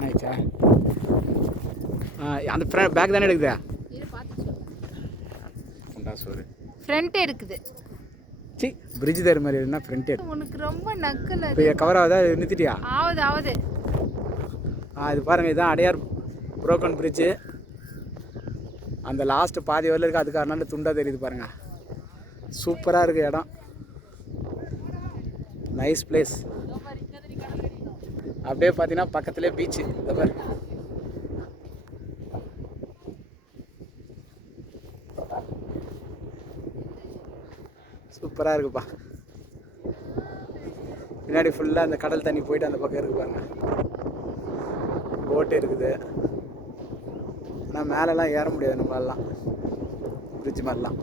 ஆயிடுச்சா? அந்த பேக் தானே எடுக்குதா? சோறு ஃப்ரண்ட் இருக்குது. சி பிரிட்ஜ் தர மாதிரி இருந்தால் ஃப்ரண்ட் எடு. உனக்கு ரொம்ப நக்கல். இப்போ கவர் ஆகுதா? நிறுத்திட்டியா? ஆகுது. இது பாருங்கள், இதுதான் அடையார் புரோக்கன் பிரிட்ஜு. அந்த லாஸ்ட்டு பாதி வரல இருக்குது, அதுக்கு அதனால துண்டாக தெரியுது பாருங்கள். சூப்பராக இருக்குது இடம். Nice place. அப்படியே பார்த்தீங்கன்னா பக்கத்துலேயே பீச்சு. இந்த பாரு, சூப்பராக இருக்குப்பா. பின்னாடி ஃபுல்லாக அந்த கடல் தண்ணி போயிட்டு அந்த பக்கம் இருக்கு பாருங்க. போட்டு இருக்குது. ஆனால் மேலெலாம் ஏற முடியாது நம்மளாலாம், பிரிட்ஜ் மாதிரிலாம்.